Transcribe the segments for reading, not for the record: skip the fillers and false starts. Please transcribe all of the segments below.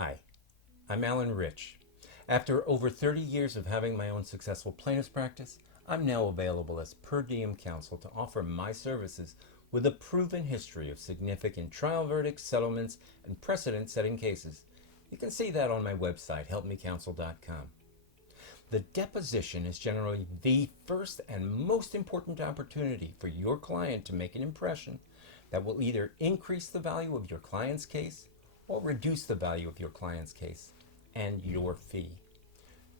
Hi, I'm Alan Rich. After over 30 years of having my own successful plaintiff's practice, I'm now available as per diem counsel to offer my services with a proven history of significant trial verdicts, settlements, and precedent-setting cases. You can see that on my website, helpmecounsel.com. The deposition is generally the first and most important opportunity for your client to make an impression that will either increase the value of your client's case or reduce the value of your client's case and your fee.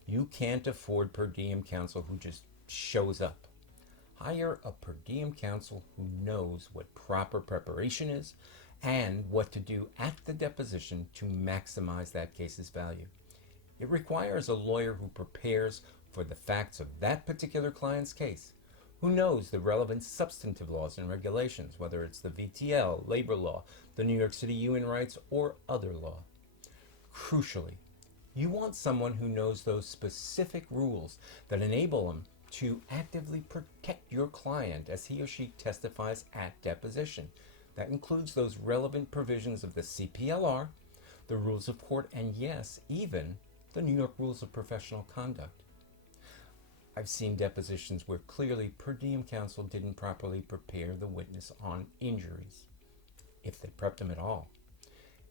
You can't afford per diem counsel who just shows up. Hire a per diem counsel who knows what proper preparation is and what to do at the deposition to maximize that case's value. It requires a lawyer who prepares for the facts of that particular client's case, who knows the relevant substantive laws and regulations, whether it's the VTL, labor law, the New York City Human Rights, or other law. Crucially, you want someone who knows those specific rules that enable them to actively protect your client as he or she testifies at deposition. That includes those relevant provisions of the CPLR, the rules of court, and yes, even the New York Rules of Professional Conduct. I've seen depositions where clearly per diem counsel didn't properly prepare the witness on injuries, if they prepped them at all.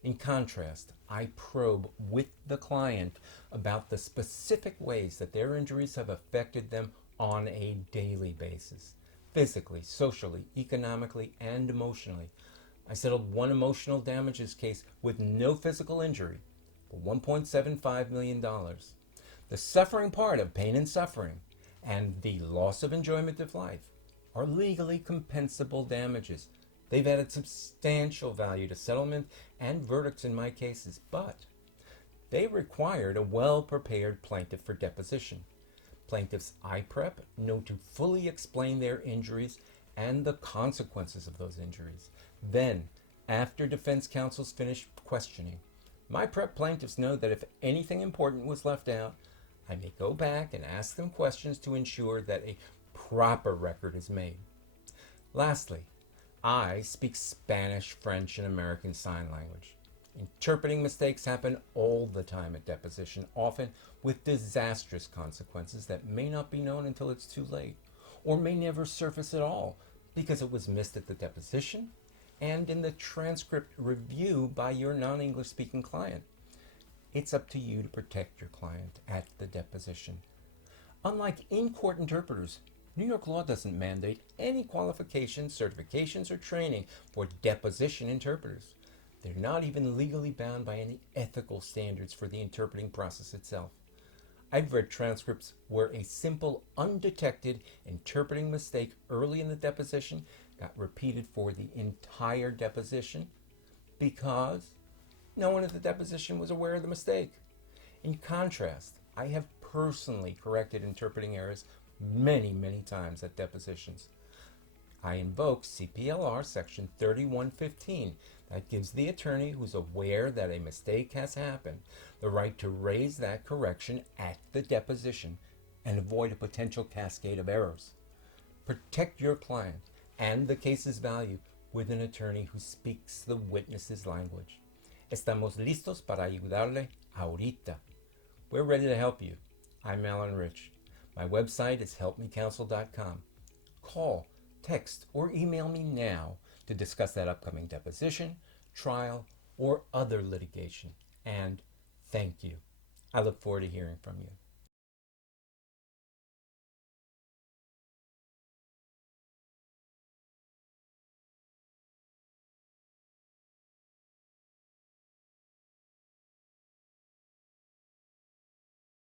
In contrast, I probe with the client about the specific ways that their injuries have affected them on a daily basis, physically, socially, economically, and emotionally. I settled one emotional damages case with no physical injury for $1.75 million. The suffering part of pain and suffering and the loss of enjoyment of life are legally compensable damages. They've added substantial value to settlement and verdicts in my cases, but they required a well-prepared plaintiff for deposition. Plaintiffs I prep know to fully explain their injuries and the consequences of those injuries. Then, after defense counsels finish questioning, my prep plaintiffs know that if anything important was left out, I may go back and ask them questions to ensure that a proper record is made. Lastly, I speak Spanish, French, and American Sign Language. Interpreting mistakes happen all the time at deposition, often with disastrous consequences that may not be known until it's too late, or may never surface at all because it was missed at the deposition and in the transcript review by your non-English speaking client. It's up to you to protect your client at the deposition. Unlike in-court interpreters, New York law doesn't mandate any qualifications, certifications, or training for deposition interpreters. They're not even legally bound by any ethical standards for the interpreting process itself. I've read transcripts where a simple, undetected interpreting mistake early in the deposition got repeated for the entire deposition because no one at the deposition was aware of the mistake. In contrast, I have personally corrected interpreting errors many, many times at depositions. I invoke CPLR section 3115 that gives the attorney who's aware that a mistake has happened the right to raise that correction at the deposition and avoid a potential cascade of errors. Protect your client and the case's value with an attorney who speaks the witness's language. Estamos listos para ayudarle ahorita. We're ready to help you. I'm Alan Rich. My website is helpmecounsel.com. Call, text, or email me now to discuss that upcoming deposition, trial, or other litigation. And thank you. I look forward to hearing from you.